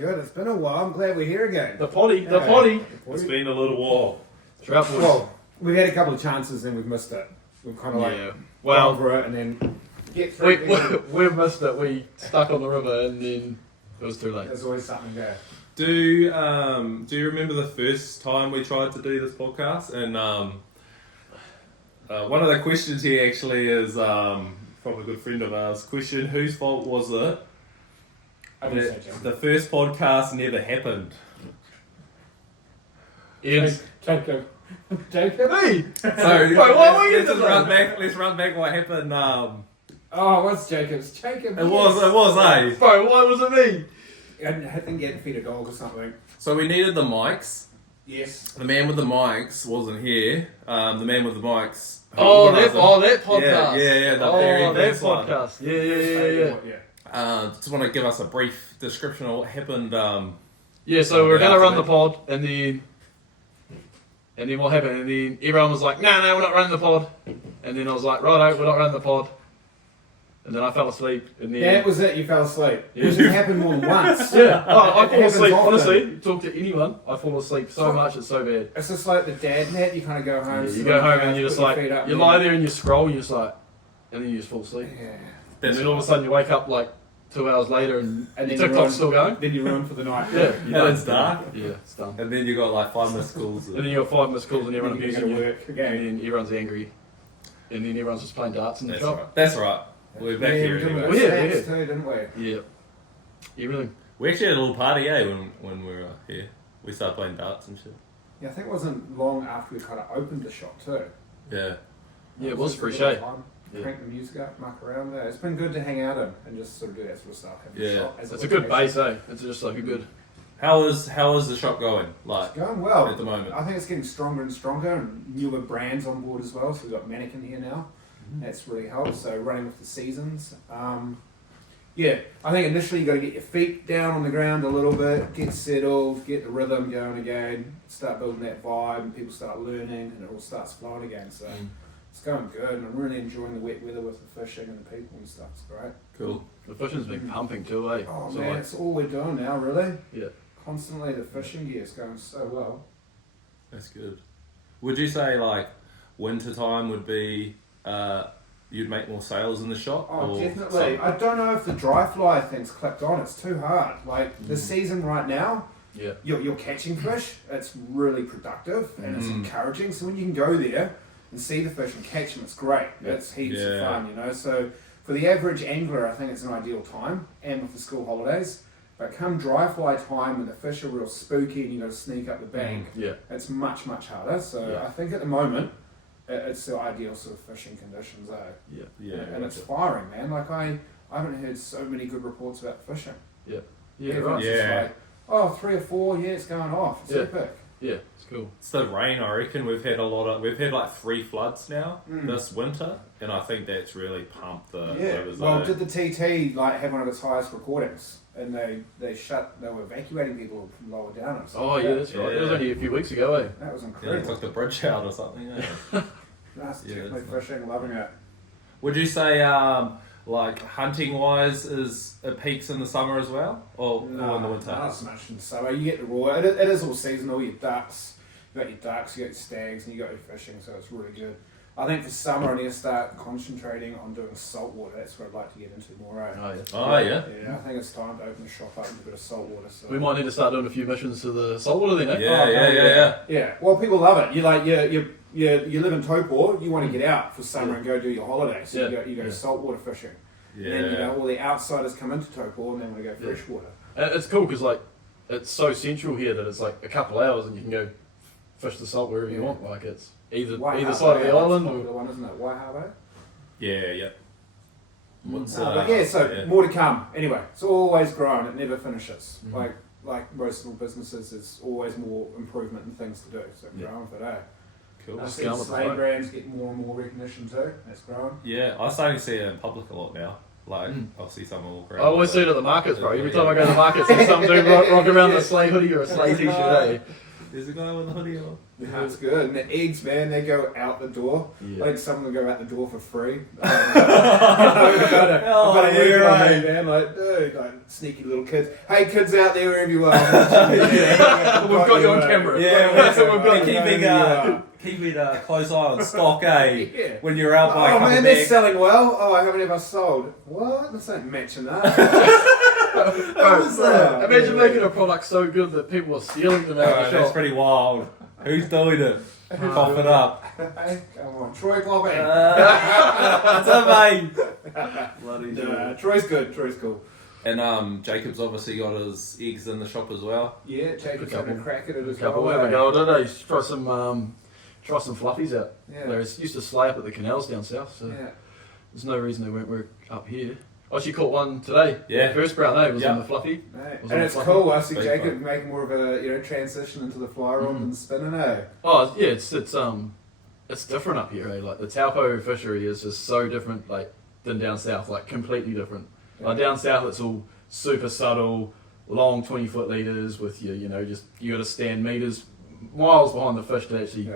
Good. It's been a while. I'm glad we're here again. The potty. It's been a little while. TroutBoyz. Well, we've had a couple of chances and we've missed it. We've kind of gone for it and then get through. We missed it. We stuck on the river and then it was too late. There's always something there. Do you remember the first time we tried to do this podcast? And one of the questions here actually is from a good friend of ours. Question: whose fault was it that the first podcast never happened? Ian's. Jacob. Hey! So let's run back what happened. Oh, what's Jacob's? Jacob. It was, eh? Bro, why was it me? I think he had to feed a dog or something. So we needed the mics. Yes. The man with the mics wasn't here. The man with the mics. That podcast. Yeah. The very that first one. podcast. Yeah. Just want to give us a brief description of what happened. Yeah, so we were going to run the pod, and then what happened? And then everyone was like, no, we're not running the pod. And then I was like, righto, we're not running the pod. And then I fell asleep. And then That was it, you fell asleep. It happened more than once. yeah, I fall happens asleep. often. Honestly, talk to anyone, I fall asleep so much, it's so bad. It's just like the dad nap, you kind of go home. Yeah, you sit go on the home couch, and you just put your like, feet up you and lie then- there and you scroll, you just like, and then you just fall asleep. Yeah. And then all of a sudden you wake up like 2 hours later and And then TikTok's still going. Then you run for the night. Yeah, And it's dark. Yeah, it's done. And then you got like 5 missed calls. And then you got 5 missed calls and everyone Then you abusing go to you. work again. And then everyone's angry. And then everyone's just playing darts in the That's shop. right. That's right. We're back here we did anyway. it. We're here, Snacks too, didn't we? Yeah. Everything. We actually had a little party, when we were here. We started playing darts and shit. Yeah, I think it wasn't long after we kind of opened the shop too. Yeah. Yeah, it was just a fresh, bit of eh? time, Yeah. Crank the music up, muck around there. It's been good to hang out in and just sort of do that sort of stuff. Have the Yeah. shop as It's a good base, eh? It's just like a good... How is the shop going? Like It's going well. at the moment. I think it's getting stronger and stronger and newer brands on board as well. So we've got Mannequin here now. That's really helped. So running with the seasons. Yeah, I think initially you got to get your feet down on the ground a little bit, get settled, get the rhythm going again, start building that vibe, and people start learning, and it all starts flowing again. So it's going good, and I'm really enjoying the wet weather with the fishing and the people and stuff. It's great. Cool. The fishing's been pumping too, eh? Oh So man, like, it's all we're doing now, really. yeah. Constantly the fishing gear's going so well. That's good. Would you say like winter time would be you'd make more sales in the shop? Oh, or definitely. something? I don't know if the dry fly thing's clicked on. It's too hard. Like the season right now, Yeah. you're catching fish. It's really productive and it's encouraging. So when you can go there and see the fish and catch them, it's great. It's heaps of Yeah. fun, you know. So for the average angler, I think it's an ideal time, and with the school holidays. But come dry fly time, when the fish are real spooky and you got to sneak up the bank, Yeah. it's much harder. So Yeah. I think at the moment, it's the ideal sort of fishing conditions, eh? Yeah. Yeah. And it's firing, man. Like I haven't heard so many good reports about the fishing. Yeah, Everyone's right. just Yeah. like, oh, 3 or 4, yeah, it's going off. It's Yeah. epic. Yeah, it's cool. It's the rain, I reckon. We've had like 3 floods now Mm. this winter, and I think that's really pumped the Yeah. rivers. Well, eh? did the TT like have one of its highest recordings? And they were evacuating people from lower down. Oh, yeah, that's right. It was Yeah. only a few weeks ago, eh? That was Yeah, incredible. they took the bridge out or something. Eh? Nice, Yeah, definitely that's nice. fishing, loving it. Would you say like hunting wise is it peaks in the summer as well, or in the winter? Not so much in the summer. You get the raw. It is all seasonal. Your ducks, you got your ducks, you got your stags, and you got your fishing. So it's really good. I think for summer I need to start concentrating on doing saltwater. That's what I'd like to get into more. Eh? Oh, yeah. Oh yeah. Yeah, I think it's time to open the shop up with a bit of saltwater. So. We might need to start doing a few missions to the saltwater then, eh? Yeah. Yeah, well, people love it. You like you live in Taupo. You want to get out for summer and go do your holiday. So you go saltwater fishing. Yeah. And then all the outsiders come into Taupo and they want to go freshwater. And it's cool because like it's so central here that it's like a couple hours and you can go fish the salt wherever you want. Like it's either side of the island That's or the one, isn't it? Waihave. Yeah. What's But yeah, so more to come. Anyway, it's always growing. It never finishes. Mhm. Like most little businesses, there's always more improvement and things to do. So growing for that. cool. I Just see go with the sleigh flow. brands get more and more recognition too. That's growing. Yeah, I'm starting to see it in public a lot now. Like Mm. I'll see someone walk I around. always see it at the markets, bro. Every time I go to the markets, there's some dude rock around in a sleigh hoodie or a sleigh t-shirt, eh? There's a guy with a hoodie on. That's good. And the eggs, man, they go out the door. Yeah. I think some of them go out the door for free. Right. Man. Like, dude, like sneaky little kids. Hey, kids out there, wherever you are. We've got you on camera. Yeah, we've got keeping a close eye on stock, eh? Yeah. When you're out by Oh man, they're selling well. Oh, I haven't ever sold. What? This ain't matching that. Imagine making a product so good that people are stealing them out of the That's shop. pretty wild. Who's doing it? Cough it up. Hey, come on, Troy Clopping. That's it, mate. Bloody Troy's good. Troy's cool. And Jacob's obviously got his eggs in the shop as well. Yeah, Jacob's having a crack at it as Couple well. have a go, don't they? Try some fluffies out. Yeah. They used to slay up at the canals down south, so Yeah. there's no reason they won't work up here. I actually caught one today. Yeah. The first brown was on the fluffy. Right. Was And on it's the cool. I see Big Jacob fun. make more of a transition into the fly rod than spinning. Oh yeah, it's different up here. Like the Taupo fishery is just so different, like than down south, like completely different. Like down south, it's all super subtle, long 20-foot leaders with you got to stand meters, miles behind the fish to actually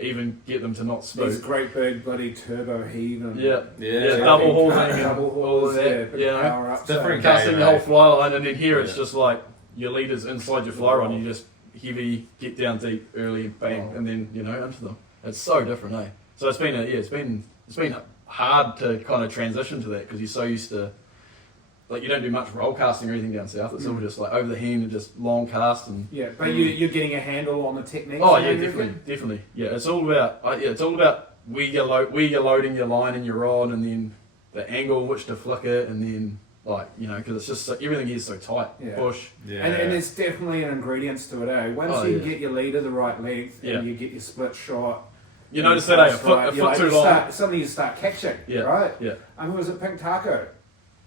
even get them to not These spook. great big bloody turbo heave and Double hauling, double all hauls, of that. Yeah, power up. different. casting Okay, the whole right. fly line, and then here it's just like your leaders inside your fly rod, and you just heavy, get down deep early, bang, and then into them. It's so different, eh? So it's been hard to kind of transition to that because you're so used to, like, you don't do much roll casting or anything down south. It's all just like over the hand and just long cast and. Yeah, but you're getting a handle on the technique. Oh yeah, definitely. Yeah, it's all about where you're loading your line and your rod, and then the angle in which to flick it, and then because it's just everything here is so tight. Yeah. Push. Yeah. And there's definitely an ingredients to it, eh? Once you get your leader the right length and you get your split shot. You notice that a foot too long. Suddenly you start catching, right? Yeah. Who was it? Pink Taco.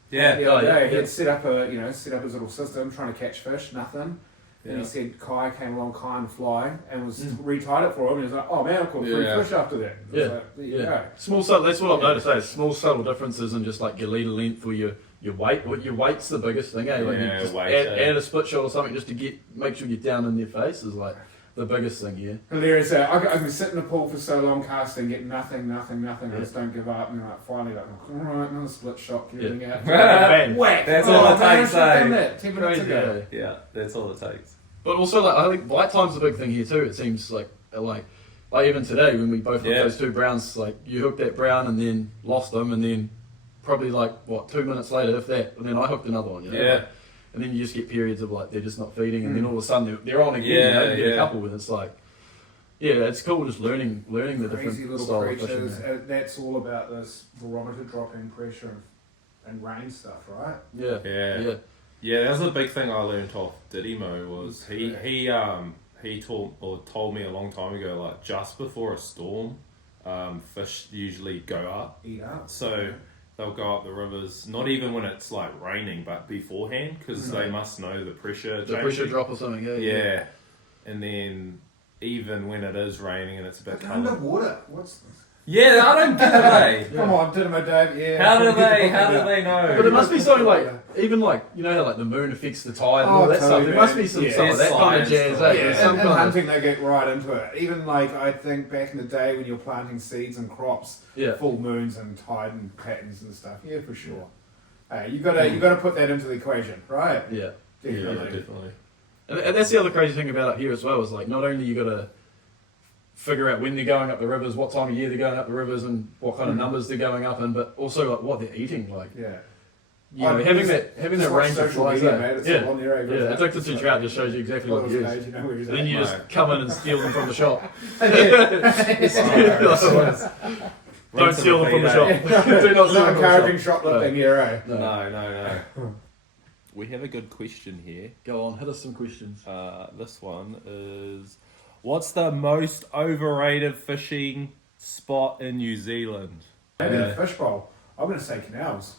Yeah. The other day, he'd set up his little system trying to catch fish, nothing. Yeah. And he said Kai came along, Kai and Fly, and was retied it for him. And he was like, "Oh man, I caught 3 fish after that." It was like, there you go. Small subtle. That's what I've noticed. Small subtle differences in just like your leader length or your weight. Your weight's the biggest thing, eh? Like you just add a split shot or something just to make sure you get down in their face is like the biggest thing here. Hilarious. I can sit in the pool for so long casting, get nothing. I just don't give up. And then finally, all right, another split shot, everything out. Bang. Whack. That's all it takes, Done eh? that 10 minutes ago. Yeah, that's all it takes. But also, I think bite time's a big thing here too. It seems like even today when we both hooked those 2 browns, like you hooked that brown and then lost them, and then probably 2 minutes later, if that, and then I hooked another one. Yeah. And then you just get periods of they're just not feeding, and then all of a sudden they're on again. You get a couple, and it's it's cool just learning the Crazy different little style of creatures. fishing. That's all about this barometer dropping pressure and rain stuff, right? Yeah, that was a big thing I learned off Didimo was he told me a long time ago, like just before a storm, fish usually go up. Eat up. So they'll go up the rivers, not even when it's like raining, but beforehand, because they must know the pressure. The pressure drop or something. Yeah, and then even when it is raining and it's a bit But cold. underwater. What's this? Yeah, I don't get it, eh? Come on, Dynamo Dave. Yeah. How do they know? But it must be something even how the moon affects the tide and all that stuff. There must be some of that kind of jazz. In hunting, they get right into it. Even I think back in the day when you're planting seeds and crops, full moons and tide and patterns and stuff. Yeah, for sure. Hey, you gotta put that into the equation, right? Yeah. Definitely. And that's the other crazy thing about up here as well is not only you got to figure out when they're going up the rivers, what time of year they're going up the rivers, and what kind of numbers they're going up in, but also what they're eating. Having that range of flies. Addicted to Trout just shows you exactly what it is. And then you just come in and steal them from the shop. Don't steal them from the shop. Do not Not encouraging shoplifting here, eh? No. We have a good question here. Go on, hit us some questions. This one is, what's the most overrated fishing spot in New Zealand? Maybe the fish bowl. I'm going to say canals.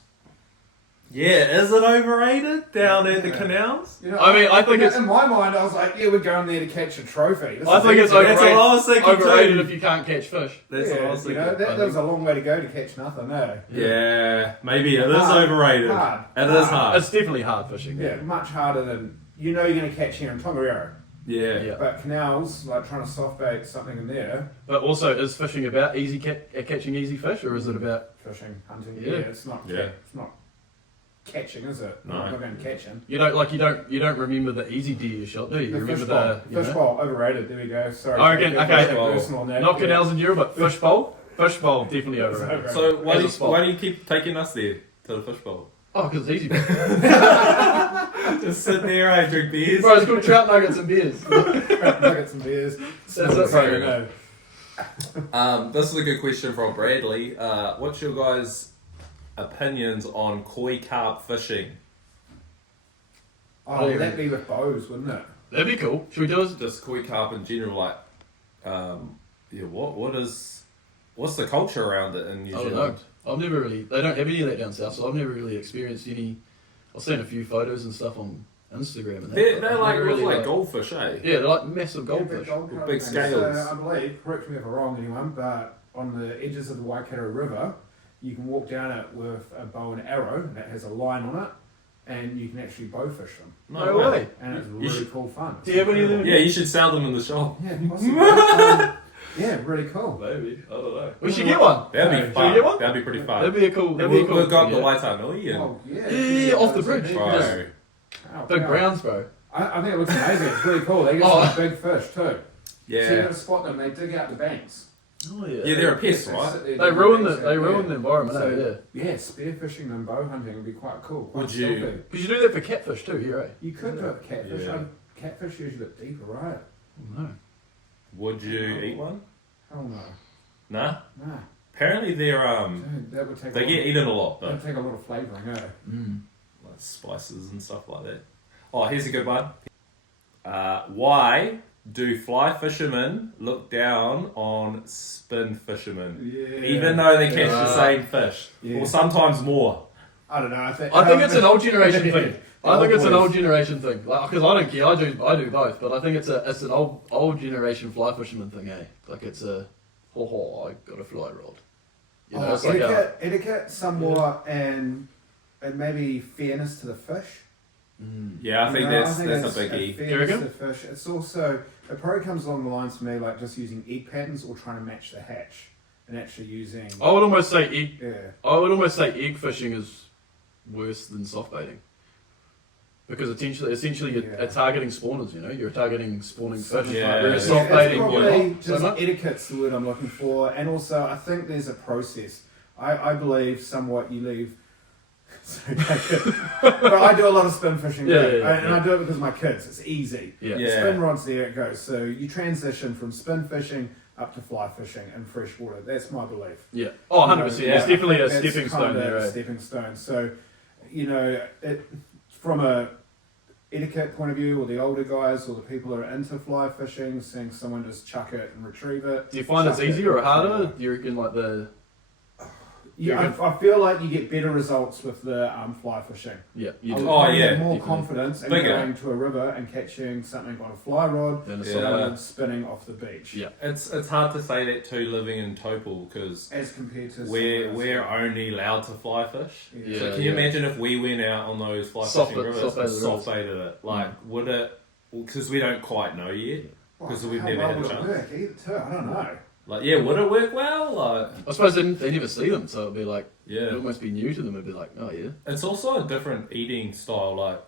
Yeah, is it overrated down at the canals? I think it's... In my mind, I was like, we're going there to catch a trophy. I think it's overrated. That's what I was thinking overrated too. if you can't catch fish. That's what I was thinking. That was a long way to go to catch nothing, eh? Yeah, maybe it is overrated. Hard. It is hard. It's definitely hard fishing. Yeah, much harder than you're going to catch here in Tongariro. Yeah. But canals, like trying to soft bait something in there, But also, is fishing about catching easy fish, or is it about fishing, hunting. Yeah. It's not. Yeah. It's not catching, is it? No. Not going catching. you don't remember the easy deer you shot, do you? You remember fish bowl, overrated. There we go. Sorry. I reckon- okay. Personal on that. not canals and Euro, but fish bowl. Fish bowl definitely overrated. So why As do, a spot. why do you keep taking us there to the fishbowl? Oh, because it's easy. Just sit there, I drink beers. Bro, it's called trout nuggets and beers. Nuggets and beers. That's it, Fair bro. enough. This is a good question from Bradley. What's your guys' opinions on koi carp fishing? Oh, that'd be with bows, wouldn't it? That'd be cool. Should we do it? Just koi carp in general, like, what's the culture around it in New I don't Zealand? know. I've never really. They don't have any of that down south, so I've never really experienced any. I've seen a few photos and stuff on Instagram and that. They're but I've like, never really, like goldfish, eh? Yeah, they're like massive goldfish. With big scales. I believe, correct me if I'm wrong, anyone, but on the edges of the Waikato River, you can walk down it with a bow and arrow that has a line on it, and you can actually bowfish them. No way. And it's You really should- cool fun. Do you have any of them? Yeah, you should sell them in the shop. Yeah, possibly. Yeah, really cool. Maybe. I don't know. We should get one. That'd be Should we fun. get one? That'd be pretty fun. That'd be a cool. That'd be a cool. We've got the yeah. Waitanui and Oh, yeah. Yeah, off the bridge. bro. Just- Wow, Big wow. browns, bro. I think it looks amazing. It's really cool. They get some big fish too. So you Yeah. gotta spot them. They dig out the banks. Oh yeah. Yeah, they're a pest, They right? sit there They doing ruin the banks they out ruin the there. environment. So, Yeah. spearfishing and bow hunting would be quite cool. Quite Would you- stealthy. Because you do that for catfish too, here, eh? You could put catfish Yeah. on. Catfish usually look deeper, right? No. Would you eat one? Hell no. Nah. Nah. Apparently they're Dude, that would take they get eaten a lot, but That'd take a lot of flavouring, eh? like spices and stuff like that. Oh, here's a good one. Why do fly fishermen look down on spin fishermen, Yeah. even though they catch the same fish, Yeah. or sometimes more? I don't know. I think it's an old generation thing. I think it's an old generation thing. Like, because I don't care. I do both, but I think it's an old generation fly fisherman thing, eh? Like it's a I got a fly rod. You know, it's like etiquette somewhat, and maybe fairness to the fish. Yeah, I think that's a it's biggie. fairness You reckon? to the fish. It's also it probably comes along the lines for me like just using egg patterns or trying to match the hatch and actually using. I would almost say egg. Yeah. I would almost say egg fishing is worse than soft baiting. Because essentially you're Yeah. targeting spawners, you know? You're targeting spawning fish. Yeah. Whereas Yeah, soft baiting, it's you're probably not so just much. etiquette's the word I'm looking for, and also I think there's a process. I believe somewhat you leave. Sorry, but I do a lot of spin fishing, Yeah, too, yeah, and yeah. I do it because of my kids. It's easy. Yeah. Yeah. Spin rod's there, it goes. So you transition from spin fishing up to fly fishing in fresh water. That's my belief. Yeah. Oh, 100%. Yeah. It's definitely a That's stepping stone kinda there, a eh? stepping stone. So, you know, from a etiquette point of view, or the older guys, or the people that are into fly fishing, seeing someone just chuck it and retrieve it. Do you find it's chuck it easier or and harder? retrieve it. Do you reckon like the... Yeah, I feel like you get better results with the fly fishing. Yeah, you I do. would Oh, probably yeah, have more definitely. confidence in Bigger. going to a river and catching something on a fly rod Then a Yeah. soft rather bait. than spinning off the beach. Yeah. It's hard to say that too living in Taupo because As compared to we're only allowed to fly fish. Yeah. So can you imagine if we went out on those fly Soft fishing bait- rivers soft and baited soft rivers. baited it? Like, would it? Because we don't quite know yet. Because we've how never well had a would it chance. work either too? I don't know. Like, yeah, would it work well? Like, I suppose they never see them, so it'd be like, it'd yeah. almost be new to them. It'd be like, oh yeah. It's also a different eating style. Like,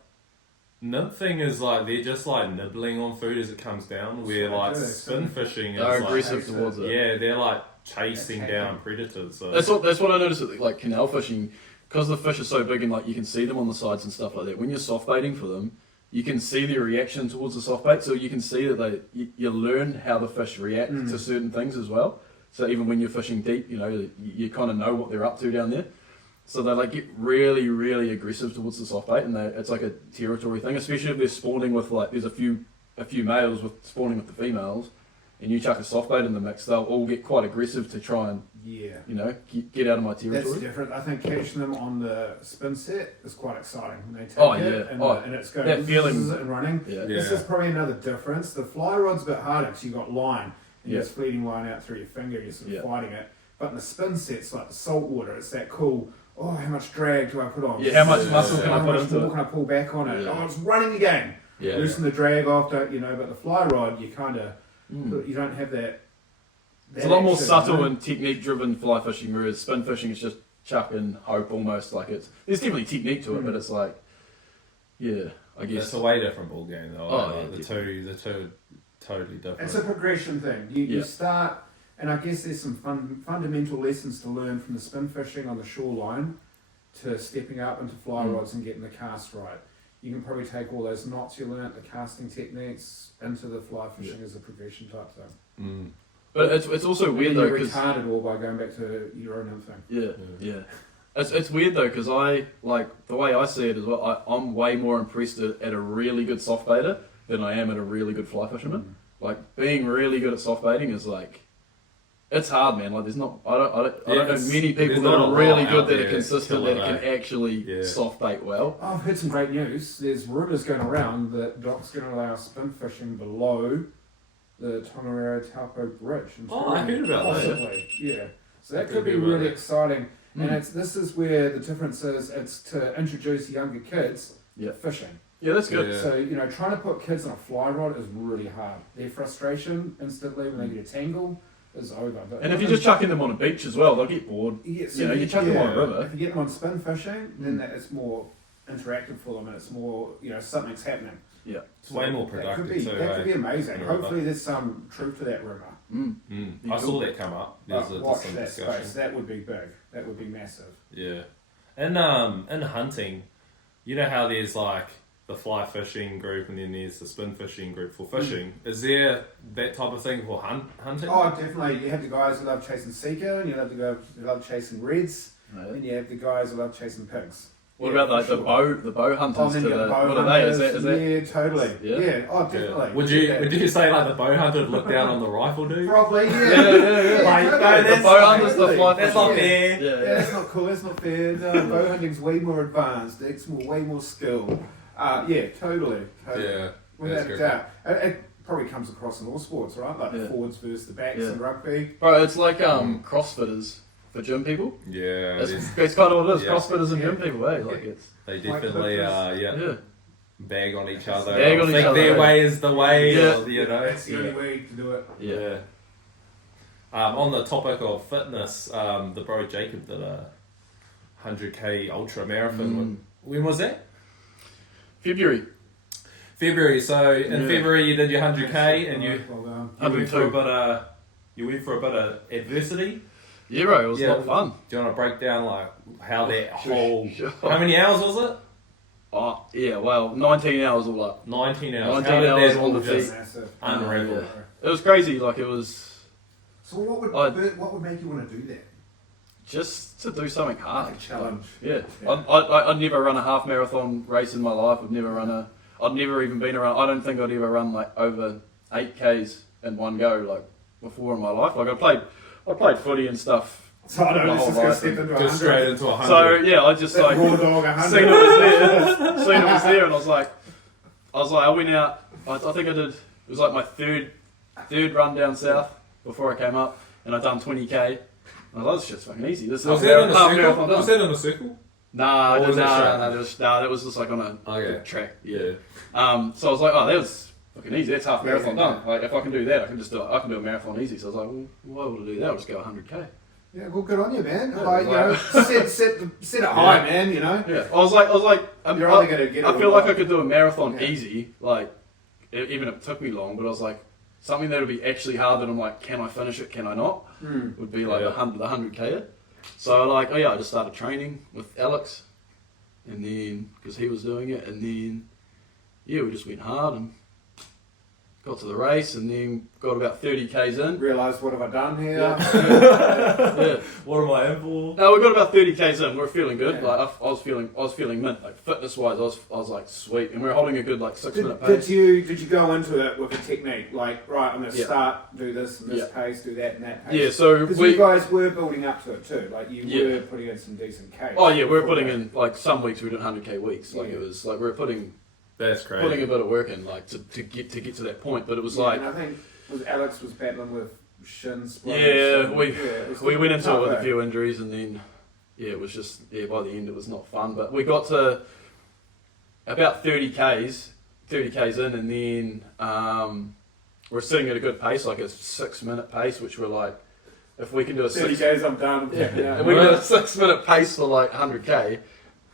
nymphing is like they're just like nibbling on food as it comes down. Where So like do they. spin fishing is They're like, aggressive towards it. yeah, they're like chasing Attacking. down predators. So That's what I noticed at like canal fishing, because the fish are so big and like you can see them on the sides and stuff like that. When you're soft baiting for them, you can see their reaction towards the soft bait, so you can see that you learn how the fish react to certain things as well. So even when you're fishing deep, you know you kind of know what they're up to down there. So they like get really, really aggressive towards the soft bait, and it's like a territory thing. Especially if they're spawning with like there's a few males with spawning with the females, and you chuck a soft bait in the mix, they'll all get quite aggressive to try and Yeah. get out of my That's territory. different. I think catching them on the spin set is quite exciting. When they take Oh, it yeah. and, Oh, and it's going that feeling. zzz and running. Yeah. Yeah. This is probably another difference. The fly rod's a bit harder because you've got line and Yeah. you're just feeding line out through your finger, you're sort of Yeah. fighting it. But in the spin sets, like the salt water, it's that cool, how much drag do I put on? Yeah, how much muscle How can I put much into more it? can I pull back on it? Yeah. Oh, it's running again. loosen the drag off, don't you know? But the fly rod, you kind of you don't have that. It's a lot more subtle and technique-driven fly fishing, whereas spin fishing is just chuck and hope almost. Like there's definitely technique to it, but it's like, I guess it's a way different ball game though. Oh, the two are totally different. It's a progression thing. You start, and I guess there's some fundamental lessons to learn from the spin fishing on the shoreline to stepping up into fly rods and getting the cast right. You can probably take all those knots you learnt, the casting techniques, into the fly fishing as a progression type thing. But it's also weird though, because retarded all by going back to your own thing. Yeah. It's weird though, because I like the way I see it is I'm way more impressed at a really good soft baiter than I am at a really good fly fisherman. Like being really good at soft baiting is like, it's hard, man. Like there's not, I don't know many people that are really good that are consistent that can actually soft bait well. I've heard some great news. There's rumours going around that Doc's going to allow spin fishing below the Tongariro Taupo Bridge. I heard about that. Yeah. So that could be really exciting. And this is where the difference is. It's to introduce younger kids to fishing. Yeah, that's good. Yeah. So, trying to put kids on a fly rod is really hard. Their frustration instantly when they get a tangle is over. But and if you're just chucking them on a beach as well, they'll get bored. Yeah, so you chuck them on a river. If you get them on spin fishing, then it's more interactive for them and it's more, something's happening. Yeah. It's way more productive that could be amazing. Hopefully there's some truth to that rumour. I saw that come up. There's watch some that discussion. space. That would be big. That would be massive. Yeah. And in hunting, you know how there's like the fly fishing group and then there's the spin fishing group for fishing. Is there that type of thing for hunting? Oh, definitely. You have the guys who love chasing sika, and you love chasing reds, and you have the guys who love chasing pigs. What about like the bow hunters? What are they? Is that? Yeah, totally. Yeah. Oh, definitely. Would you say like the bow hunter would look down on the rifle dude? Probably. Yeah. Like, the bow hunters, the fly that's not fair. Yeah, that's not cool. That's not fair. No, bow hunting's way more advanced. It's way more skill. Yeah, totally. Yeah. Without a doubt. It probably comes across in all sports, right? Like the forwards versus the backs in rugby. Bro, it's like CrossFitters for gym people. Yeah. It's kind of what it is. CrossFitters and gym people, eh? Like it's. They definitely, bag on each other. Bag on each other. Their way is the way. Yeah. Or, That's the only way to do it. Yeah. On the topic of fitness, the bro Jacob did a 100k ultra marathon. When was that? February. So in February you did your 100k and you went for a bit of adversity. Yeah, bro, it was a lot of fun. Do you want to break down like how that whole? How many hours was it? Oh yeah, well, 19 hours all up. 19 hours. 19 hours on the feet. Unreal. It was crazy. Like it was. So what would make you want to do that? Just to do something hard. Like a challenge. Yeah. I'd never run a half marathon race in my life. I'd never even been around. I don't think I'd ever run like over 8Ks in one go like before in my life. Like I played footy and stuff. So I don't know, just step into 100. Straight into 100. So yeah, I just like raw dog 100. seen it was there, and I was like, I went out. I think I did. It was like my third run down south before I came up, and I done 20k. And I was like, this shit's fucking easy. This was is that in a half circle? marathon done. Was that in a circle? Nah, Or was that that was just like on a track. Yeah. So I was like, oh, that was fucking easy. That's half marathon done. Like if I can do that, I can do a marathon easy. So I was like, well, why would I do that? I'll just go 100k. Yeah, well, good on you, man. Yeah, like, set it high, man. You know. Yeah, I was like, you're only gonna get. I feel like I could do a marathon easy, like even if it took me long. But I was like, something that would be actually hard. That I'm like, can I finish it? Can I not? Would be like the 100k. So I just started training with Alex, and then because he was doing it, and then we just went hard and got to the race, and then got about 30k's in. Realised, what have I done here? Yeah. What am I in for? No, we got about 30k's in. We were feeling good. Yeah. Like I was feeling mint. Like fitness wise, I was like sweet, and we were holding a good like 6 minute pace. Did you go into it with a technique like, right, I'm going to start, do this and this pace, do that and that pace? Yeah, so because you guys were building up to it too. Like you were putting in some decent Ks. Oh yeah, we were putting in like some weeks we did 100k weeks. Like it was like we were putting. That's crazy. Putting a bit of work in, like to get to that point, but it was like. And I think Alex was battling with shin splints. Yeah, we went into it with a few injuries, and then it was just by the end it was not fun. But we got to about 30k's, 30k's in, and then we're sitting at a good pace, like a 6-minute pace, which we're like, if we can do a 30k's, I'm done. yeah. If we can do a 6-minute pace for like 100k,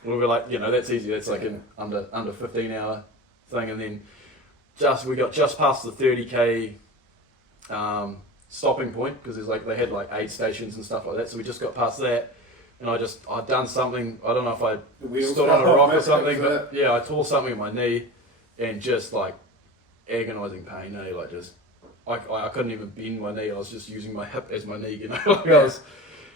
we'll be like, that's easy. That's like an under 15-hour thing, and then we got just past the 30k stopping point, because they had like aid stations and stuff like that. So we just got past that, and I'd done something. I don't know if I stood on a rock or something, but yeah, I tore something in my knee, and just like agonising pain. Like just I couldn't even bend my knee. I was just using my hip as my knee. Like I was.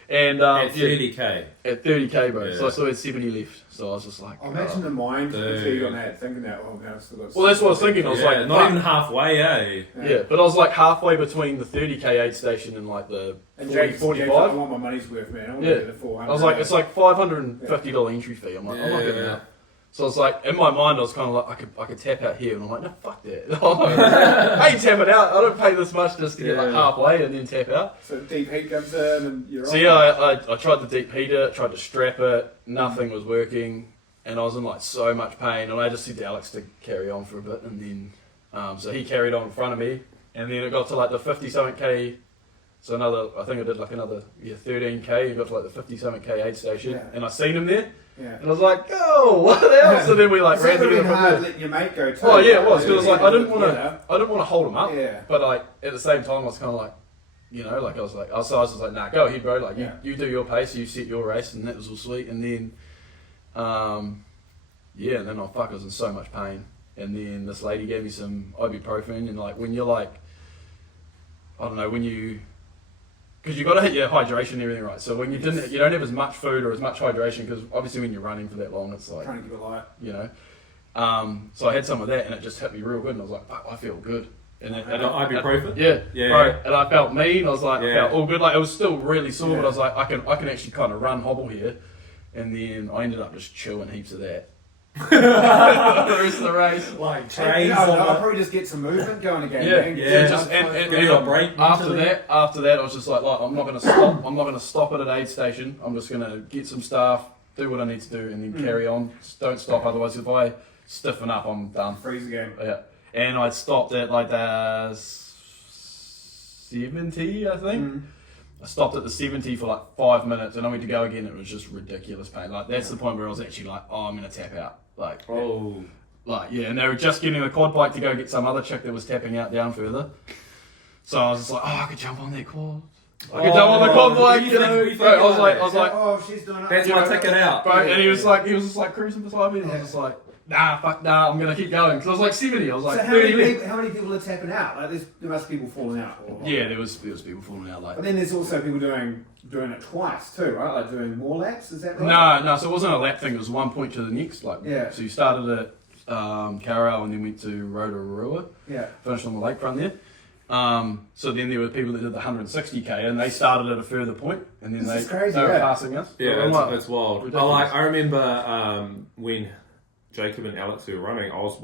And at 30k. At 30k, bro. Yeah. So I still had 70 left. So I was just like, I imagine the mind fatigue on that, thinking that. Oh, no, well, that's what I was thinking. I was like, not even halfway, eh? Yeah, but I was like halfway between the 30k aid station and like the 45. I want my money's worth, man. I want to get the 400. I was like, it's like $550 entry fee. I'm like, I'm not getting out. So I was like, in my mind, I was kind of like, I could tap out here, and I'm like, no, fuck that. I ain't tapping out. I don't pay this much just to get like halfway and then tap out. So deep heat comes in, and you're So yeah, I tried to deep heat it, tried to strap it, nothing was working, and I was in like so much pain, and I just said to Alex to carry on for a bit, and then so he carried on in front of me, and then it got to like the 50-something k. So I think I did like another 13k, and got to like the 50-something k aid station, and I seen him there. Yeah. And I was like, "Oh, what else?" And then we like ran together from there. Letting your mate go too. Oh yeah, it was. Because I was like, I didn't want to hold him up. Yeah. But like at the same time, I was kind of like, like I was just like, nah, go ahead, bro. Like you do your pace, you set your race, and that was all sweet. And then, and then I was in so much pain. And then this lady gave me some ibuprofen, and like when you're like, I don't know, because you've got to hit your hydration and everything right. So when you don't have as much food or as much hydration, because obviously when you're running for that long, it's like trying to give it light. So I had some of that, and it just hit me real good, and I was like, fuck, I feel good. And ibuprofen? Yeah. Bro, and I felt mean. I was like, I felt all good. Like it was still really sore, but I was like, I can actually kind of run hobble here. And then I ended up just chewing heaps of that. The rest of the race, like trains. I'll probably just get some movement going again. After that, I was just like, I'm not gonna stop. I'm not gonna stop at an aid station. I'm just gonna get some staff, do what I need to do, and then carry on. Just don't stop. Otherwise, if I stiffen up, I'm done. Freeze again. Yeah, and I stopped at like the 70, I think. I stopped at the 70 for like 5 minutes, and I went to go again. It was just ridiculous pain. Like that's the point where I was actually like, I'm gonna tap out. And they were just getting the quad bike to go get some other chick that was tapping out down further. So I was just like, I could jump on that quad. I could jump on the quad bike, I was like, oh, she's doing it. That's my ticket out. Bro, and he was just like cruising beside me, and I was just like, nah, I'm gonna keep going. Because I was like 70, I was like so 30. how many people are tapping out? Like, there must be people falling out. Yeah, there was people falling out. Like, but then there's also people doing it twice too, right? Like doing more laps. Is that right? No. So it wasn't a lap thing. It was one point to the next. So you started at Carrow and then went to Rotorua. Yeah. Finished on the lakefront there. So then there were people that did the 160k, and they started at a further point, and then they were passing us. Yeah, it's wild. I remember when Jacob and Alex were running, I was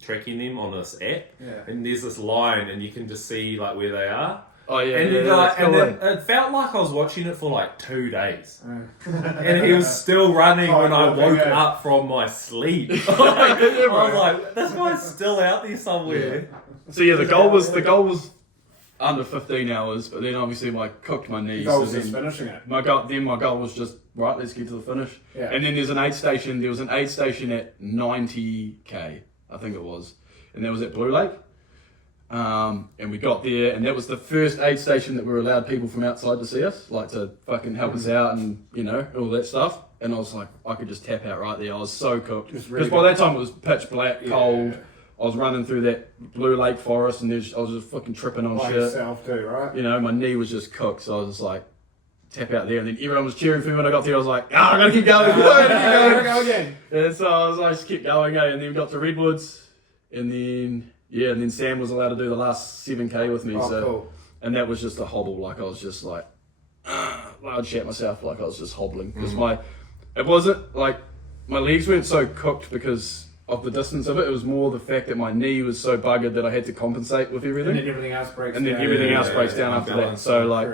tracking them on this app, and there's this line, and you can just see like where they are. Oh yeah, and then it felt like I was watching it for like 2 days, and he was still running when I woke up from my sleep. I was like, this guy's still out there somewhere. So yeah, the goal was under 15 hours, but then obviously I cooked my knees. The goal was just finishing it. My goal was just right. Let's get to the finish. Yeah. And then there was an aid station at 90k, I think it was, and that was at Blue Lake. And we got there, and that was the first aid station that we were allowed people from outside to see us, like to fucking help us out and all that stuff. And I was like, I could just tap out right there. I was so cooked because by that time it was pitch black, cold. I was running through that Blue Lake forest, and I was just fucking tripping on shit. Yourself too, right? My knee was just cooked, so I was just like, tap out there, and then everyone was cheering for me when I got there. I was like, I gotta keep going, go again. And so I was like, just keep going, and then we got to Redwoods, and then Sam was allowed to do the last 7k with me. Cool. And that was just a hobble. Like I was just like, I'd shat myself. Like I was just hobbling because it wasn't like my legs weren't so cooked because of the distance of it. It was more the fact that my knee was so buggered that I had to compensate with everything. And then everything else breaks down. After that. So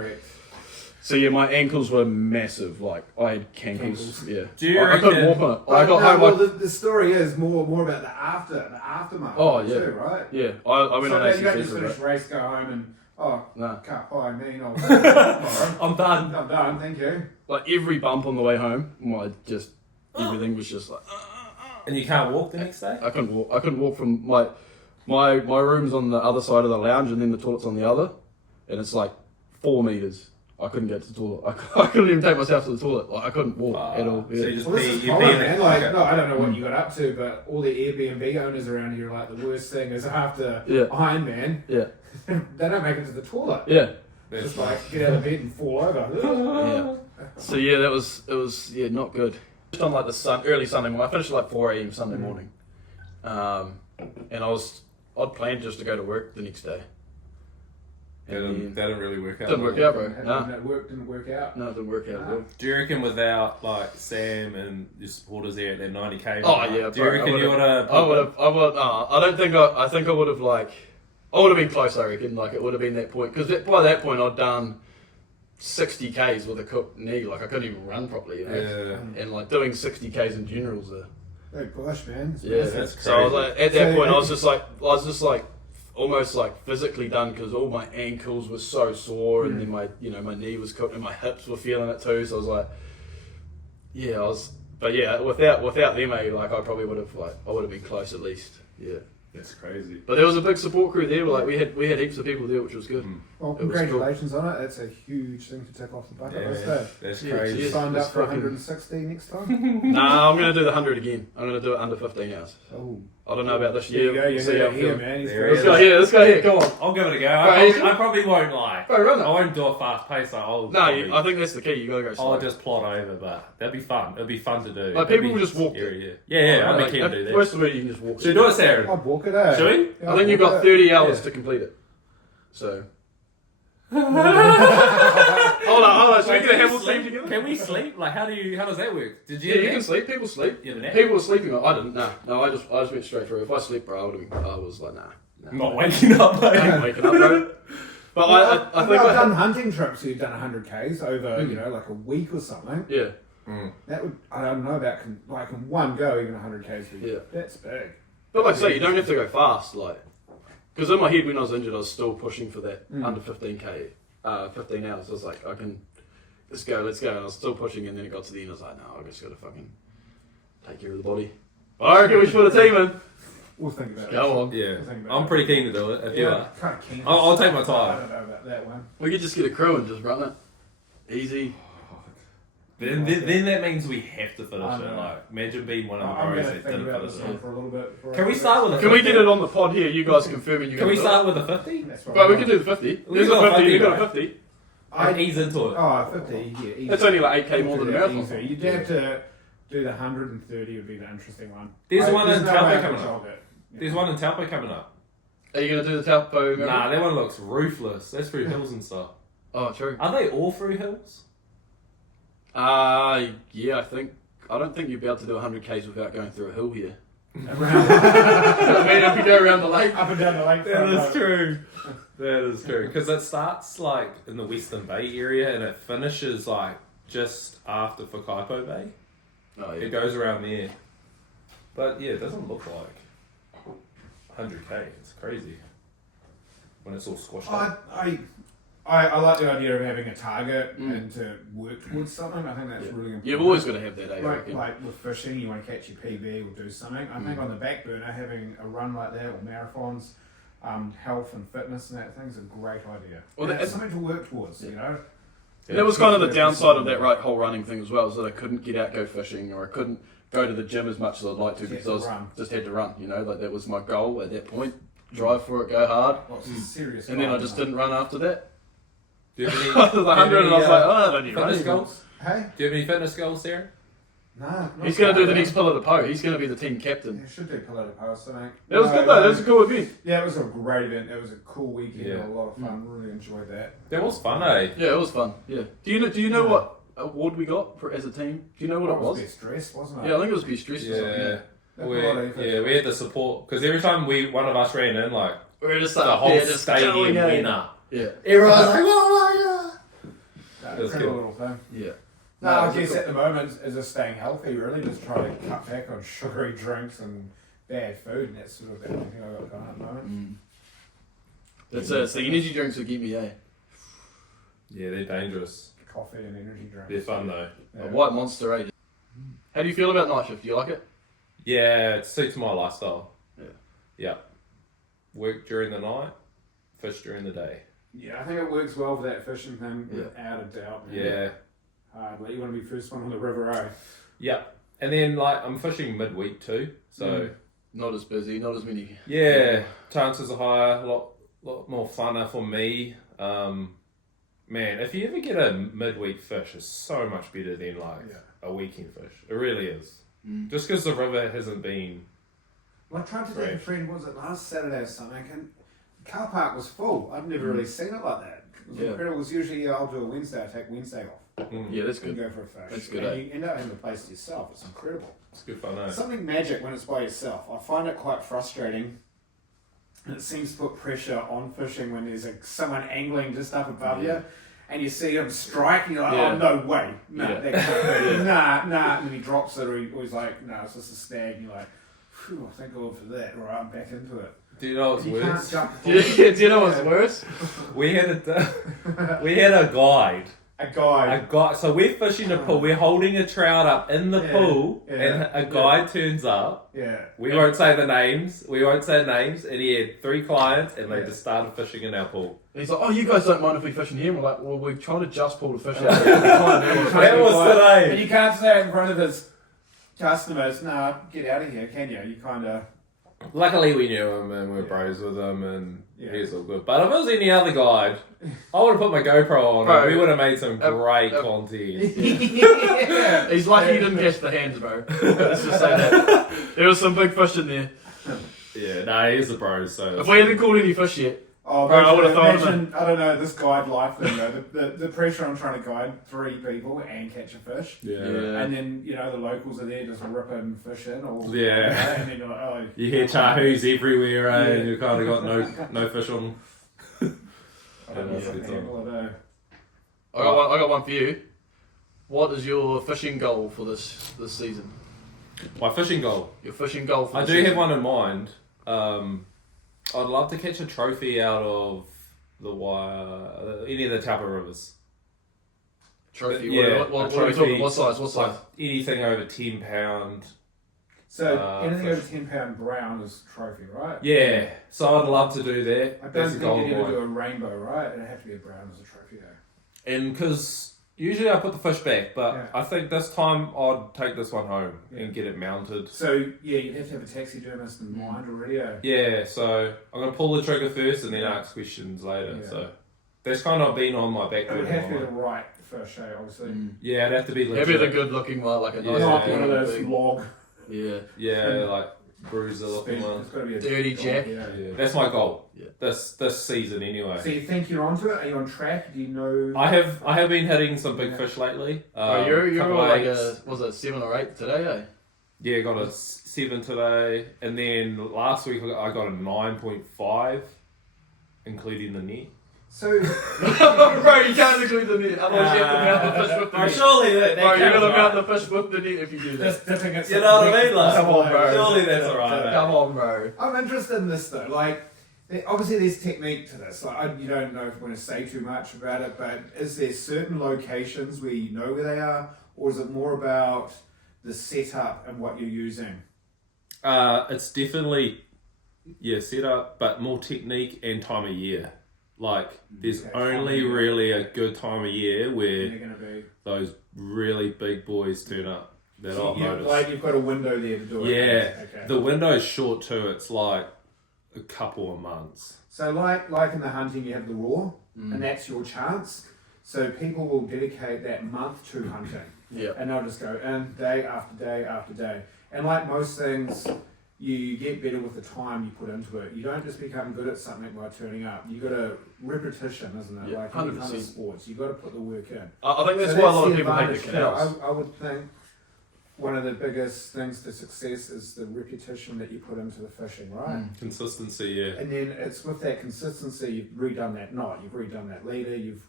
So yeah, my ankles were massive. Like I had cankles. Yeah. Do you I couldn't reckon- walk on it. I got home. well, like, the story is more about the aftermath. Oh, yeah. too, right? yeah, I went So on then you don't ACC just for finish that. race, go home, and Nah. cut pie me. No, I'm done. I'm done. Thank you. Like every bump on the way home, everything was just like. And you can't walk the next day? I couldn't walk. I couldn't walk from my room's on the other side of the lounge, and then the toilet's on the other, and it's like 4 meters. I couldn't get to the toilet. I couldn't even take myself to the toilet. Like I couldn't walk at all. So Yeah. you just Well, this pee, is you common, pee in man. the Like, pocket. no, I don't know what you got up to, but all the Airbnb owners around here are like the worst thing is after Yeah. Ironman, Yeah. they don't make it to the toilet. Yeah. That's Just like get out of bed and fall over. Yeah. So yeah, it was not good. Just on like the early Sunday morning. I finished at like 4 a.m. Sunday morning, and I'd planned just to go to work the next day. That didn't really work out. Didn't work out, bro. And Nah. that didn't work out. No, it didn't work out at all. Do you reckon without like Sam and your supporters there at their 90k? Oh yeah, Do you reckon you would have? I would have. I don't think. I think I would have like. I would have been close. I reckon. Like it would have been that point because by that point I'd done 60 k's with a cooked knee. Like I couldn't even run properly. You know? Yeah. And like doing 60 k's in general is Big push, man. It's yeah. massive. That's So I was crazy. like, at that So, point I was just like almost like physically done because all my ankles were so sore and then my knee was cooked and my hips were feeling it too. So I was like, but yeah, without them, like I probably would have been close at least. Yeah. That's crazy. But there was a big support crew there. Like we had heaps of people there, which was good. Well, It was congratulations on it. That's a huge thing to tick off the bucket list. Eh? That's Yeah, crazy. cheers. Signed It's up for fucking- 160 next time. Nah, I'm gonna do the 100 again. I'm gonna do it under 15 hours. Oh, I don't know about this there year. you go. You We'll see heard how it I'm here, feeling. man. He's There Let's he go is. here. Let's go here. Come on. I'll give it a go. Bro, I probably won't like. Bro, run it. I won't do a fast pace. I'll No, probably- I think that's the key. You gotta go slow. I'll just plot over, but that'd be fun. It'd be fun to do. Like, It'd people be will just walk scary, Yeah, I'd be keen to do that. Most of it you can just walk. Should we do it, Sarah? I'd walk it out. Should we? Yeah, I think I'd you've walk got it 30 hours Yeah. to complete it. So. Hold on. Should we get a Hamilton team together? Can we sleep? Like, how does that work? Did you? Yeah, you can sleep. People sleep. You have a nap? People were sleeping. I didn't. No, I just went straight through. If I sleep, bro, I was like, nah. I'm not waking up, I mate. ain't waking up, bro. But Well, I think I've I done had, hunting trips. You've done 100 k's over, like a week or something. yeah. That would I don't know about like in one go even 100 k's. Yeah. That's big. But like I say, you don't have to go fast, like, because in my head when I was injured, I was still pushing for that under 15k, 15 hours. I was like, let's go, and I was still pushing, and then it got to the end. I was like, no, I just gotta fucking take care of the body. I reckon we should put a team in. We'll think about it. Go on. Yeah, We'll think about I'm it. pretty keen to do it. If you Yeah, are, kind of keen. I'll take my I time. don't know about that one. We could just get a crew and just run it, easy. Then that means we have to finish I it. know. Like, imagine being one of the I'm bros gonna that think didn't about finish this one it. for a little bit. before Can I we do start it. with a Can we 50? get it on the pod here? You guys confirming you. Can we start with a 50? That's what But I we want. can do the 50. We There's got a 50. 50, You got a right? 50. I'd ease into it. Oh, 50, yeah. Easy. That's only like 8k more than a Yeah, marathon. easy. You'd have to do the 130 would be the interesting one. There's one in no Taupo way I coming could up. jog it. Yeah. There's one in Taupo coming up. Are you gonna do the Taupo? Nah, that one looks ruthless. That's through hills and stuff. Oh, true. Are they all through hills? Yeah, I don't think you'd be able to do 100 k's without going through a hill here. Around, I mean, if you go around the lake. up and down the lake. That is true. That is true. Because it starts like in the Western Bay area and it finishes like just after Whakaipo Bay. Oh, It yeah. goes around there. But yeah, it doesn't look like 100k. It's crazy when it's all squashed up. I like the idea of having a target and to work towards something. I think that's really important. You've always got to have that, I Like, reckon. like with fishing, you want to catch your PB or do something. I think on the back burner, having a run like that or marathons, health and fitness and that thing's a great idea. Well, And it's that's- something to work towards, you know. And that was kind of the downside of that whole running thing as well, is that I couldn't get out, go fishing, or I couldn't go to the gym as much as I'd like to Just because had I to was run. just had to run, you know, like that was my goal at that point. Drive for it, go hard. Lots of serious. And then I guys, just mate. didn't run after that. Do you have any, I was 100 and I was like, oh, I don't need to run fitness anymore. goals? Hey, Do you have any fitness goals, Sarah? nah. He's going to do the next pillar to Poe. He's going to be the team captain. Yeah, should do Pilato Post, I think. That was good though. That was a cool event. Yeah, it was a great event. It was a cool weekend. Yeah. A lot of fun. Really enjoyed that. That was fun, eh? Yeah, it was fun. Yeah. Do you know what award we got for as a team? Do you know what it was? Best dressed, wasn't it? Yeah, I think it was Best Dressed or something. Yeah. That's We, a lot of effort. we had the support because every time one of us ran in, like We were just the like, whole yeah, just stadium going, went up. Yeah. Everyone was like, "Oh my god!" That's incredible good. little thing. Yeah. No, I it's a guess cool- at the moment is just staying healthy, really, just trying to cut back on sugary drinks and bad food, and that's sort of the only thing I've got going at the moment. It's the energy drinks that keep me, Yeah, they're dangerous. Coffee and energy drinks. They're fun though. Yeah. A white monster, How do you feel about night shift? Do you like it? Yeah, it suits my lifestyle. Yeah. Yeah. Work during the night, fish during the day. Yeah, I think it works well for that fishing thing, Yeah. without a doubt. Man. Yeah. Like you want to be first one on the river, eh? Yeah. And then like I'm fishing midweek too, so Not as busy, not as many. yeah, chances are higher, a lot more funner for me. Man, if you ever get a midweek fish, it's so much better than like a weekend fish. It really is. Just because the river hasn't been. Well, I tried to take a friend, was it last Saturday or something, and the car park was full. I'd never really seen it like that. It was incredible. It was usually, I'll do a Wednesday, I take Wednesday off. Yeah, that's And good. go for a fish. That's good, And you end up having the place to yourself. It's incredible. It's good fun, eh? Something magic when it's by yourself. I find it quite frustrating. And it seems to put pressure on fishing when there's someone angling just up above you. And you see him strike, and you're like, oh, no way. No, that can't be. Nah. And then he drops it, or he's like, no, it's just a stag. And you're like, phew, thank God for that. All right, I'm back into it. Do you know what's You worse? can't jump. Do you know what's worse? We had a guide. A guy. So we're fishing a pool. We're holding a trout up in the pool, and a guide turns up. Yeah. We won't say the names. And he had 3 clients, and they just started fishing in our pool. And he's like, oh, you guys don't mind if we fish in here? And we're like, well, we're trying to just pull the fish out. Here. That was today. And you can't say it in front of his customers, nah, get out of here, can you? You kind of... Luckily, we knew him, and we were bros with him, and he's all good. But if it was any other guide, I would have put my GoPro on. Bro, and we would have made some great content. He's lucky he didn't catch the hands, bro. Let's just say that. There was some big fish in there. Yeah, no, he's the bros. So If we hadn't caught any fish yet, Oh, bro, I would have thrown him imagine, I don't know, this guide life thing though, the pressure on trying to guide 3 people and catch a fish. yeah. And then, the locals are there just ripping fish in. Or, Yeah. and then you're like, oh. You hear chahoos everywhere, and you kind of got no fish on. I don't know if I can handle it, eh? I got one for you. What is your fishing goal for this season? My fishing goal. Your fishing goal for I the do season. have one in mind. I'd love to catch a trophy out of any of the Taupo rivers. Trophy? Yeah, What are we trophy. talking? What size? Like anything over £10. So anything fish. over £10 brown is trophy, right? Yeah, so I'd love to do that. I don't That's a think goal you'd of ever mine. do a rainbow, right? It'd have to be a brown as a trophy, though. And because usually I put the fish back, but Yeah. I think this time I'd take this one home and get it mounted. So, you'd have to have a taxidermist in mind already, eh? Yeah, so I'm going to pull the trigger first and then ask questions later. Yeah. So that's kind of been on my back It would burner. have to be the right fish, eh, obviously. Yeah, it'd have to be legit. Maybe the good looking one, like a nice Yeah. Not one of looking those big- log. Yeah. Yeah, like bruiser looking one. It's got to be a Dirty dog, Jack. Yeah. Yeah, that's my goal. Yeah. This season anyway. So you think you're onto it? Are you on track? Do you know? I have been hitting some big fish lately. Oh, you're couple like eights. was it 7 or 8 today, eh? Yeah, got a 7 today, and then last week I got a 9.5, including the net. So Bro, you can't include the net. Otherwise you have to mount the fish with the net. surely that Bro, you're counts, gonna right? mount the fish with the net if you do that. just dipping it. You know what I mean? Like, Come on, bro. Surely that's alright. eh? Come on, bro. I'm interested in this though. Like, obviously there's technique to this. Like, you don't know if you want to say too much about it, but is there certain locations where you know where they are, or is it more about the setup and what you're using? It's definitely setup, but more technique and time of year. Like, there's Okay, only time of year. really a good time of year where They're going to be. those really big boys turn up. That So I've you, noticed. like you've got a window there to do it. Yeah, Okay. the window's short too. It's like a couple of months. So like in the hunting, you have the raw, and that's your chance. So people will dedicate that month to hunting, Yeah. and they'll just go in day after day after day. And like most things, you get better with the time you put into it. You don't just become good at something by turning up. You got to repetition, isn't it? Yeah, like any kind 100%. of sports, you got to put the work in. I think that's So why a lot of the people hate the advantage too. canals. I would think one of the biggest things to success is the repetition that you put into the fishing, right? Consistency, yeah. And then it's with that consistency, you've redone that knot, you've redone that leader, you've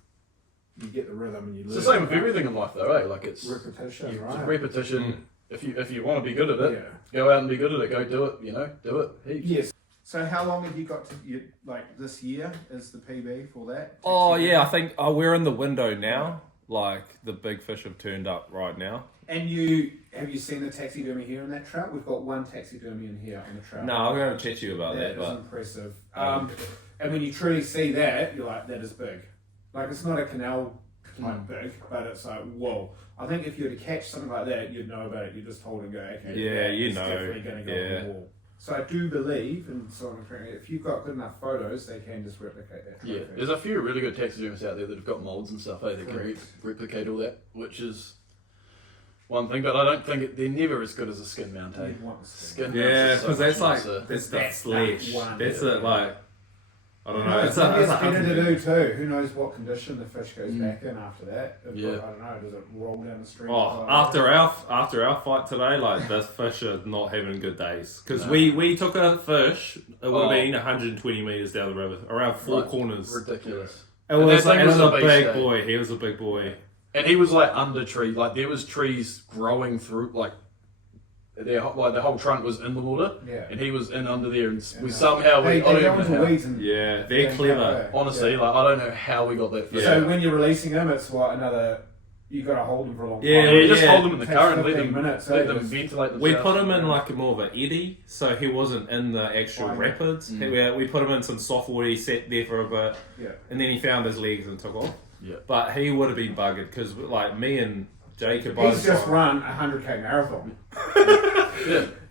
you get the rhythm and you learn. It's the same with everything in life, though, eh? Like it's repetition, it's right? repetition. If you want to be good at it, Yeah. go out and be good at it. Go do it. Do it. Heaps. Yes. So how long have you got to like this year is the PB for that? Oh yeah, I think we're in the window now. Like the big fish have turned up right now. And have you seen the taxidermy here in that trout? We've got one taxidermy in here on the trout. No, I'm going to chat to you about that. That is But impressive. And when you truly see that, you're like, that is big. Like it's not a canal type big, but it's like, whoa. I think if you were to catch something like that, you'd know about it. You just hold and go, okay. Yeah, you it's know. definitely going to go on the wall. So I do believe, and so I'm correct, if you've got good enough photos, they can just replicate that. Yeah, trophy. there's a few really good taxidermists out there that have got molds and stuff, that can replicate all that, which is one thing. But I don't think they're never as good as a skin mount. Eh? You'd want the skin. Skin yeah, mounts because are that's so like much that's the That's flesh. that one. That's Yeah. it. Like I don't know. No, It's a better to thing. do too. Who knows what condition the fish goes back in after that? If, Yeah. I don't know. Does it roll down the stream? Oh, after our fight today, like this fish are not having good days because No. we took a fish. It would have been 120 meters down the river, around four Like, corners. ridiculous. It was that thing it was was a a beast, big eh? boy. He was a big boy. And he was like under trees, like there was trees growing through, like the whole trunk was in the water, Yeah. and he was in under there, and we Yeah. somehow They I don't go even into know how. weeds and Yeah, they're and clever. Honestly, Yeah. like I don't know how we got that fish. Yeah. So when you're releasing them, it's what another. You got to hold them for a long Yeah, time. Yeah, you just yeah. hold them in the Takes current, let 15 them, minutes, let eh? them Just- ventilate We themselves. put him in like more of an eddy, so he wasn't in the actual Fine. rapids. We put him in some soft water. He sat there for a bit, Yeah. and then he found his legs and took off. Yeah. But he would have been buggered because like me and Jacob He's both. just run a 100k marathon.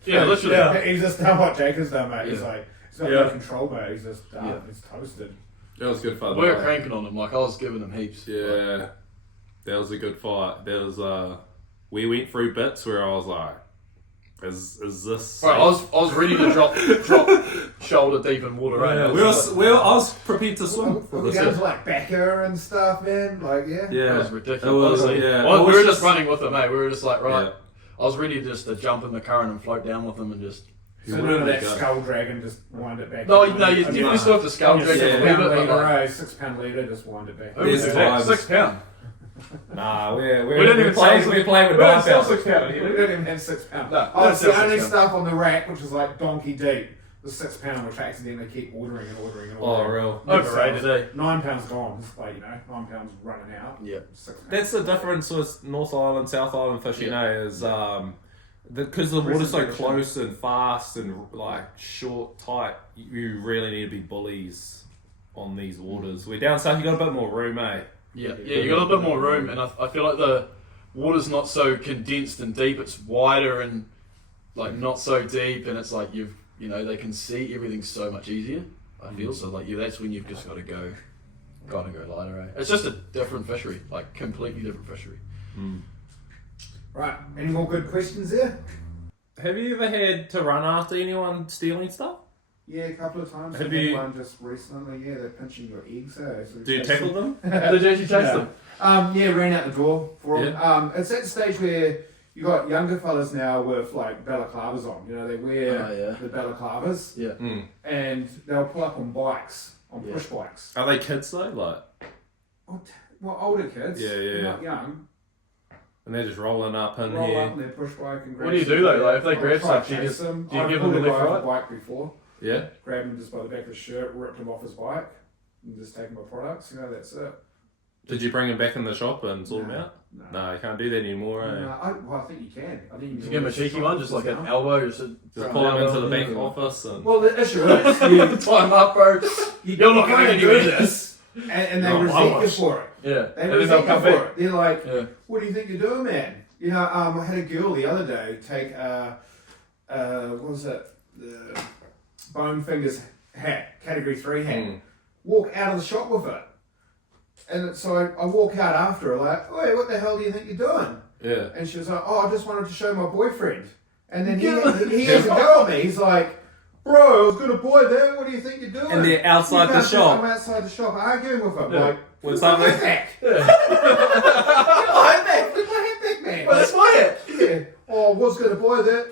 Yeah, literally. Yeah. He's just done what Jacob's done, mate. He's Yeah. like, he's got Yeah. no control, mate. He's just done. Yeah. He's toasted. That was good fun. We were though. cranking on him, like I was giving him heaps. Yeah, that was a good fight. That was we went through bits where I was like, "Is this?" Bro, I was ready to drop shoulder deep in water. Right? Yeah, I was prepared to swim. for We this. go to like Becker and stuff, man. Like, yeah. Yeah, It was ridiculous. It was, honestly. yeah. Well, It we was were just running with him, mate. We were just like, right. Yeah. I was ready just to jump in the current and float down with him and just. So He none of wouldn't that let go. skull dragon, just wind it back. No, in. you definitely still have to scale drag Yeah. it a 6 wee pound bit. leader, But like, 6 pound leader, just wind it back. who was There's that? times- 6 pound. Nah, We we didn't even play sell we play with We don't 9 sell pounds. 6 pound We here. don't even have 6 pound. No, Oh, we it's don't the sell only 6 stuff on the rack, which is like donkey deep. The 6 pound, which accidentally keep ordering and ordering and Oh, ordering. real. Overrated, eh? 9 pounds gone. It's like, 9 pounds running out. Yeah. 6 pounds. That's the difference with North Island, South Island fishing, is because the water's so Presentation. close and fast and like short, tight. You really need to be bullies on these waters. We're down south. You got a bit more room, eh? Yeah, you got a bit more room, and I feel like the water's not so condensed and deep. It's wider and like not so deep, and it's like they can see everything so much easier. I feel so like that's when you've just got to go lighter. Eh? It's just a different fishery, like completely different fishery. Right. Any more good questions there? Have you ever had to run after anyone stealing stuff? Yeah, a couple of times. Have I had you- one just recently? Yeah, they're pinching your eggs. So Do you tackle them? Did you actually chase them? Yeah, ran out the door for them. Yeah. It's at the stage where you got younger fellas now with like balaclavas on. They wear Oh, yeah. the balaclavas, Yeah. and they'll pull up on bikes, on push bikes. Are they kids though? Like, Well, older kids, Yeah, yeah, they're yeah. not young, and they're just rolling up in roll here. up on their push bike and grab What do you some- do, though? Like, if they I'll grab try to stuff, do you chase just- them. do you I've give pulled them a the guy left, off right? a bike before, Yeah. grabbed him just by the back of his shirt, ripped him off his bike, and just taken my products. That's it. Did you bring him back in the shop and sort him out? No. No, you can't do that anymore. Eh? No, I think you can. I think you Did you can give him a cheeky one, just like an elbow, just Pull him into the back office and. Well, the issue is you, time up, bro. You're not you going can't do anywhere. this, and they No, I resent you was. for it. Yeah, They and then they'll resent you come for back. it. They're like, Yeah. "What do you think you're doing, man?" I had a girl the other day take what was it, the Bone Fingers hat, Category 3 hat, walk out of the shop with it, and so I walk out after her like, "Wait, what the hell do you think you're doing?" Yeah. And she was like, "Oh, I just wanted to show my boyfriend." And then he has a go at me. He's like, "Bro, I was going to buy that. What do you think you're doing?" And they're outside You the can't do- shop. I'm outside the shop arguing with him. Yeah. Like, What's "Put up, my man?" hat back. Yeah. Put my hat back. Put my hat back, man. But that's my hat. Yeah. Oh, I was going to buy that.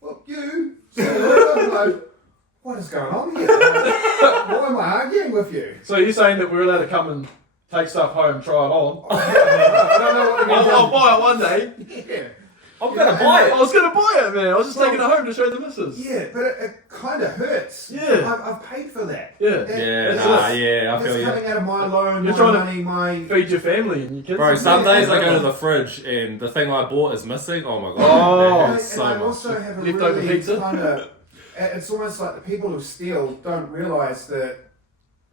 Well, you. So I'm like, what is going on here? Like, why am I arguing with you? So you're saying that we're allowed to come and take stuff home, try it on. I don't know what I'll buy it one day. Yeah. I'm gonna buy it. I was going to buy it, man. I was just taking it home to show the missus. Yeah, but it kind of hurts. Yeah. I've paid for that. Yeah. That- Yeah, that's I feel That's you. coming out of my loan, You're my trying to money, my... Feed your family and your kids. Bro, some days I Yeah. go to the fridge and the thing I bought is missing. Oh my god, Oh. that And hurts so I much. also have a Leftover really pizza? kind of... It's almost like the people who steal don't realise that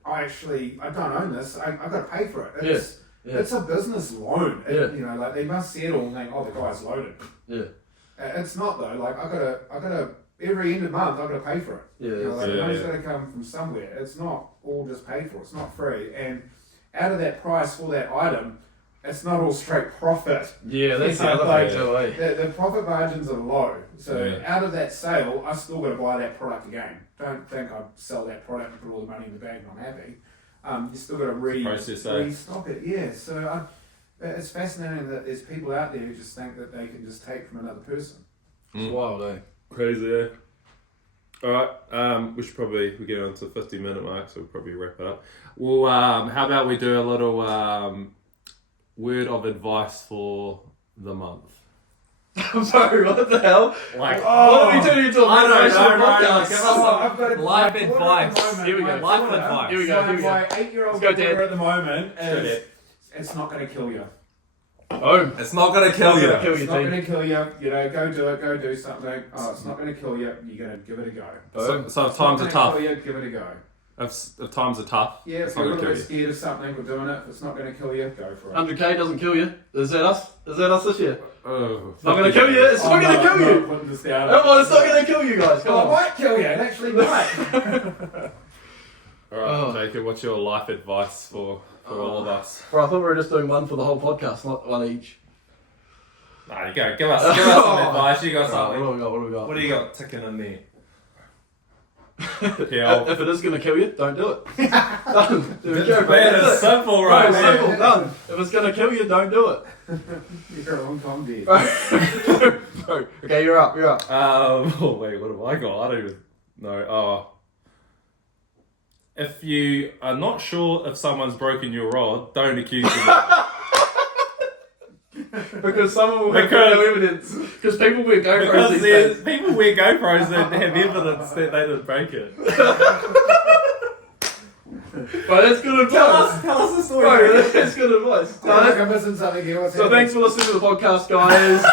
I don't own this. I've got to pay for it. It's a business loan. Yeah. You know, like they must see it all and think, oh, the guy's loaded. Yeah. It's not though. Like I gotta every end of month I've got to pay for it. Yeah. You know, like the Yeah, money's yeah. got to come from somewhere. It's not all just paid for. It's not free. And out of that price for that item, it's not all straight profit. Yeah, that's the Yeah, other like- thing too, eh? The profit margins are low. So Yeah. out of that sale, I still got to buy that product again. Don't think I'd sell that product and put all the money in the bag and I'm happy. You still got to Process, eh? restock it. Yeah. So it's fascinating that there's people out there who just think that they can just take from another person. It's wild, eh? Crazy, eh? Alright, we get on to 50-minute mark, so we'll probably wrap it up. Well, how about we do a little word of advice for the month? I'm sorry, what the hell? Like, What are we turning into a I don't know, motivational bro, podcast? like, give us I've got life my daughter at the advice. moment, Here we go. my Life daughter, advice. Here we go, here we go. My 8-year-old Let's go, daughter Dad. at the moment Straight is, it. it's not going to kill you. Boom. It's not gonna kill you. Kill It's your not team. going to kill you. You know, go do it. Go do something. Oh, it's not going to kill you. You're going to give it a go. Boom. So if It's not times are gonna tough. kill you, give it a go. If times are tough, Yeah, it's if not you're a gonna little kill bit you. scared of something, we're doing it. If it's not going to kill you, go for it. 100k doesn't kill you. Is that us? Is that us this year? Oh, It's not going to kill you. It's not going to kill you. Putting this down. Come on, it's not going to kill you guys. Come Oh, it on. might kill you. It actually might. Alright, Oh. Jacob, what's your life advice for all of us? Bro, I thought we were just doing one for the whole podcast, not one each. Nah, you go. Give us some advice. You got Right, something. what do we got? What do you got ticking in there? Yeah, If it is going to kill you, don't do it. Done. There we go, bro. man, That's it's it. simple, Bro, right? it's man. simple, done. If it's going to kill you, don't do it. You're a long time dead. Bro. Okay, you're up. Oh wait, what have I got? I don't even know. Oh, if you are not sure if someone's broken your rod, don't accuse them. Because someone will have Because- no evidence. Because people wear GoPros Because these there's days. people wear GoPros and have evidence that they didn't break it. But that's good advice. Tell us the story. Bro, that's good advice. I think I'm missing something here. What's So happening? thanks for listening to the podcast, guys.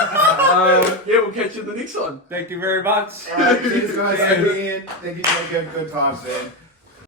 Yeah, we'll catch you in the next one. Thank you very much. Alright, cheers guys. Thank you, Ian. Thank you, Jacob. Good times, man.